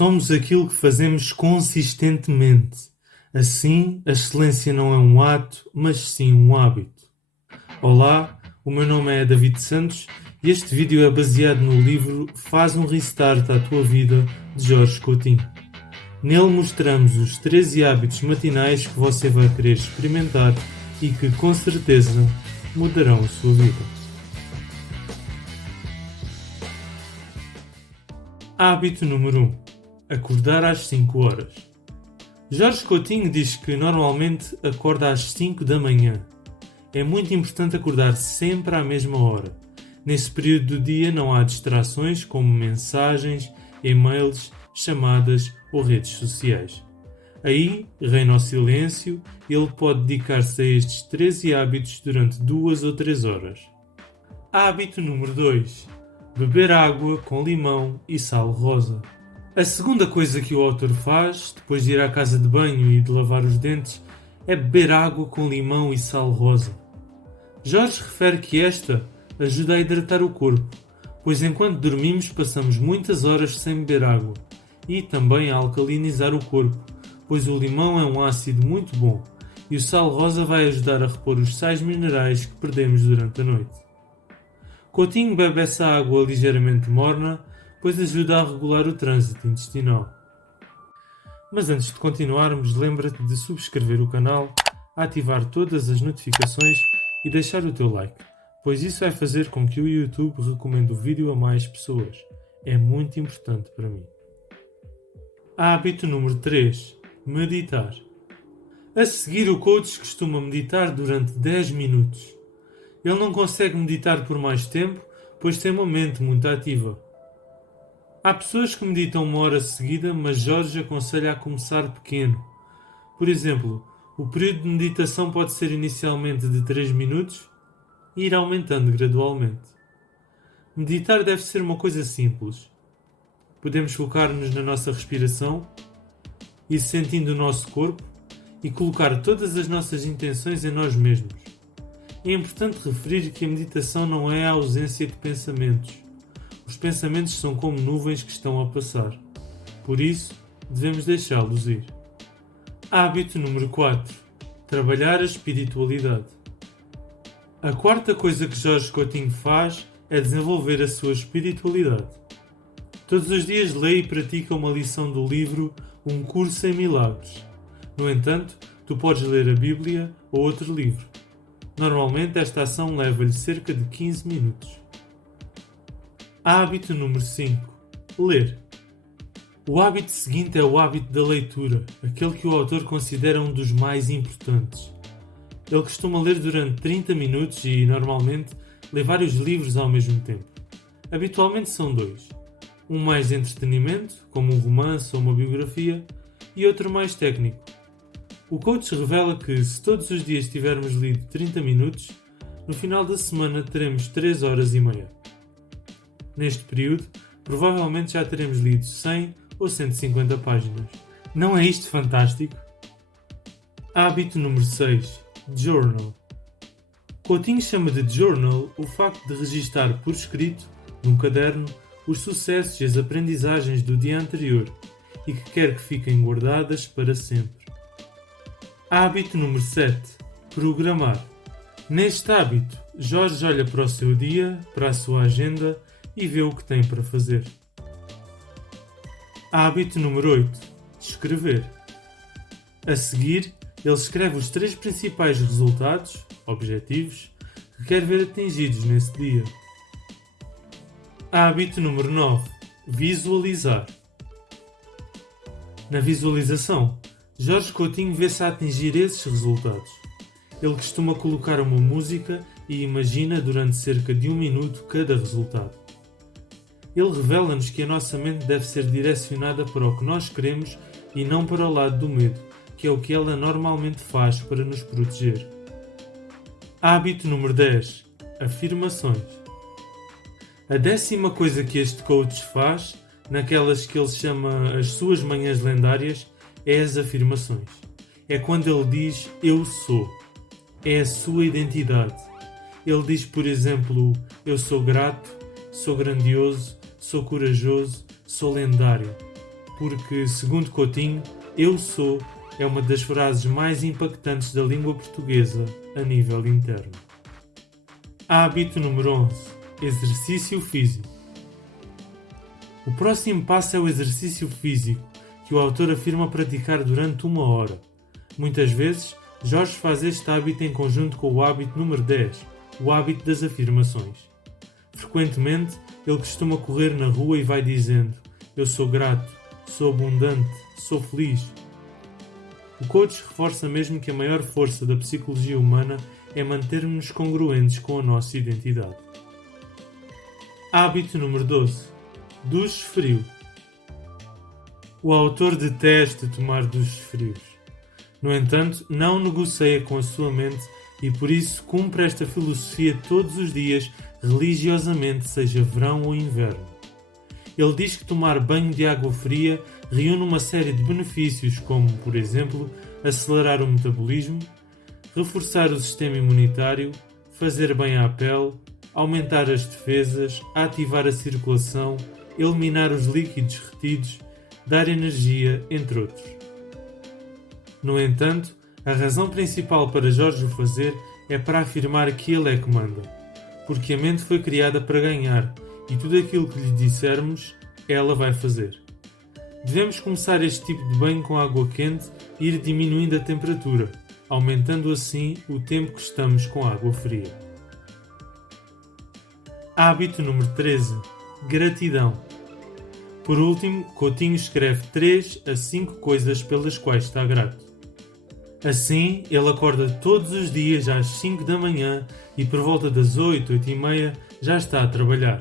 Somos aquilo que fazemos consistentemente. Assim, a excelência não é um ato, mas sim um hábito. Olá, o meu nome é David Santos e este vídeo é baseado no livro Faz um Restart à Tua Vida, de Jorge Coutinho. Nele mostramos os 13 hábitos matinais que você vai querer experimentar e que, com certeza, mudarão a sua vida. Hábito número 1. Acordar às 5 horas. Jorge Coutinho diz que normalmente acorda às 5 da manhã. É muito importante acordar sempre à mesma hora. Nesse período do dia não há distrações como mensagens, e-mails, chamadas ou redes sociais. Aí reina o silêncio e ele pode dedicar-se a estes 13 hábitos durante 2 ou 3 horas. Hábito número 2. Beber água com limão e sal rosa. A segunda coisa que o autor faz, depois de ir à casa de banho e de lavar os dentes, é beber água com limão e sal rosa. Jorge refere que esta ajuda a hidratar o corpo, pois enquanto dormimos passamos muitas horas sem beber água, e também a alcalinizar o corpo, pois o limão é um ácido muito bom, e o sal rosa vai ajudar a repor os sais minerais que perdemos durante a noite. Coutinho bebe essa água ligeiramente morna, pois ajuda a regular o trânsito intestinal. Mas antes de continuarmos, lembra-te de subscrever o canal, ativar todas as notificações e deixar o teu like, pois isso vai fazer com que o YouTube recomende o vídeo a mais pessoas. É muito importante para mim. Hábito número 3. Meditar. A seguir, o coach costuma meditar durante 10 minutos. Ele não consegue meditar por mais tempo, pois tem uma mente muito ativa. Há pessoas que meditam 1 hora seguida, mas Jorge aconselha a começar pequeno. Por exemplo, o período de meditação pode ser inicialmente de 3 minutos e ir aumentando gradualmente. Meditar deve ser uma coisa simples. Podemos focar-nos na nossa respiração, ir sentindo o nosso corpo e colocar todas as nossas intenções em nós mesmos. É importante referir que a meditação não é a ausência de pensamentos. Os pensamentos são como nuvens que estão a passar. Por isso, devemos deixá-los ir. Hábito número 4. Trabalhar a espiritualidade. A quarta coisa que Jorge Coutinho faz é desenvolver a sua espiritualidade. Todos os dias lê e pratica uma lição do livro Um Curso em Milagres. No entanto, tu podes ler a Bíblia ou outro livro. Normalmente esta ação leva-lhe cerca de 15 minutos. Hábito número 5. Ler. O hábito seguinte é o hábito da leitura, aquele que o autor considera um dos mais importantes. Ele costuma ler durante 30 minutos e, normalmente, lê vários livros ao mesmo tempo. Habitualmente são 2. Um mais de entretenimento, como um romance ou uma biografia, e outro mais técnico. O coach revela que, se todos os dias tivermos lido 30 minutos, no final da semana teremos 3 horas e meia. Neste período, provavelmente já teremos lido 100 ou 150 páginas. Não é isto fantástico? Hábito número 6. Journal. Coutinho chama de journal o facto de registar por escrito, num caderno, os sucessos e as aprendizagens do dia anterior e que quer que fiquem guardadas para sempre. Hábito número 7. Programar. Neste hábito, Jorge olha para o seu dia, para a sua agenda e vê o que tem para fazer. Hábito número 8. Escrever. A seguir, ele escreve os 3 principais resultados, objetivos, que quer ver atingidos nesse dia. Hábito número 9. Visualizar. Na visualização, Jorge Coutinho vê-se a atingir esses resultados. Ele costuma colocar uma música e imagina durante cerca de 1 minuto cada resultado. Ele revela-nos que a nossa mente deve ser direcionada para o que nós queremos e não para o lado do medo, que é o que ela normalmente faz para nos proteger. Hábito número 10. Afirmações. A 10ª coisa que este coach faz, naquelas que ele chama as suas manhãs lendárias, é as afirmações. É quando ele diz eu sou. É a sua identidade. Ele diz, por exemplo, eu sou grato, sou grandioso, sou corajoso, sou lendário. porque, segundo Coutinho, eu sou é uma das frases mais impactantes da língua portuguesa a nível interno. Hábito número 11. Exercício físico. O próximo passo é o exercício físico, que o autor afirma praticar durante 1 hora. Muitas vezes, Jorge faz este hábito em conjunto com o hábito número 10, o hábito das afirmações. Frequentemente, ele costuma correr na rua e vai dizendo: eu sou grato, sou abundante, sou feliz. O coach reforça mesmo que a maior força da psicologia humana é manter-nos congruentes com a nossa identidade. Hábito número 12. Duche frio. O autor detesta tomar duches frios. No entanto, não negocia com a sua mente e por isso cumpre esta filosofia todos os dias, religiosamente, seja verão ou inverno. Ele diz que tomar banho de água fria reúne uma série de benefícios como, por exemplo, acelerar o metabolismo, reforçar o sistema imunitário, fazer bem à pele, aumentar as defesas, ativar a circulação, eliminar os líquidos retidos, dar energia, entre outros. No entanto, a razão principal para Jorge o fazer é para afirmar que ele é que manda, porque a mente foi criada para ganhar e tudo aquilo que lhe dissermos, ela vai fazer. Devemos começar este tipo de banho com água quente e ir diminuindo a temperatura, aumentando assim o tempo que estamos com água fria. Hábito número 13. Gratidão. Por último, Coutinho escreve 3 a 5 coisas pelas quais está grato. Assim, ele acorda todos os dias às 5 da manhã e por volta das 8, 8 e meia já está a trabalhar.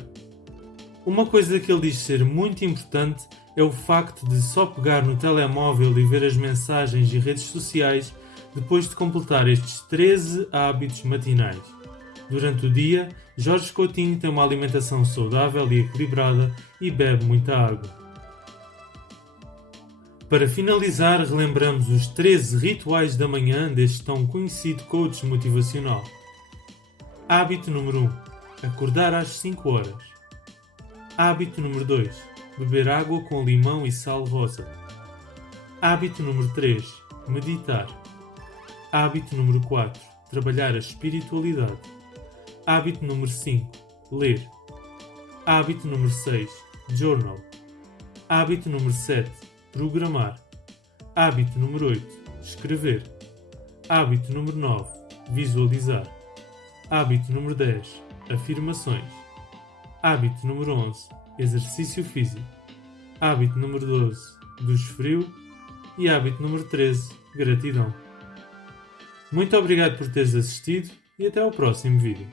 Uma coisa que ele diz ser muito importante é o facto de só pegar no telemóvel e ver as mensagens e redes sociais depois de completar estes 13 hábitos matinais. Durante o dia, Jorge Coutinho tem uma alimentação saudável e equilibrada e bebe muita água. Para finalizar, relembramos os 13 rituais da manhã deste tão conhecido coach motivacional. Hábito número 1. Acordar às 5 horas. Hábito número 2. Beber água com limão e sal rosa. Hábito número 3. Meditar. Hábito número 4. Trabalhar a espiritualidade. Hábito número 5. Ler. Hábito número 6. Journal. Hábito número 7. Programar. Hábito número 8. Escrever. Hábito número 9. Visualizar. Hábito número 10. Afirmações. Hábito número 11. Exercício físico. Hábito número 12. Duche frio. E hábito número 13. Gratidão. Muito obrigado por teres assistido e até ao próximo vídeo.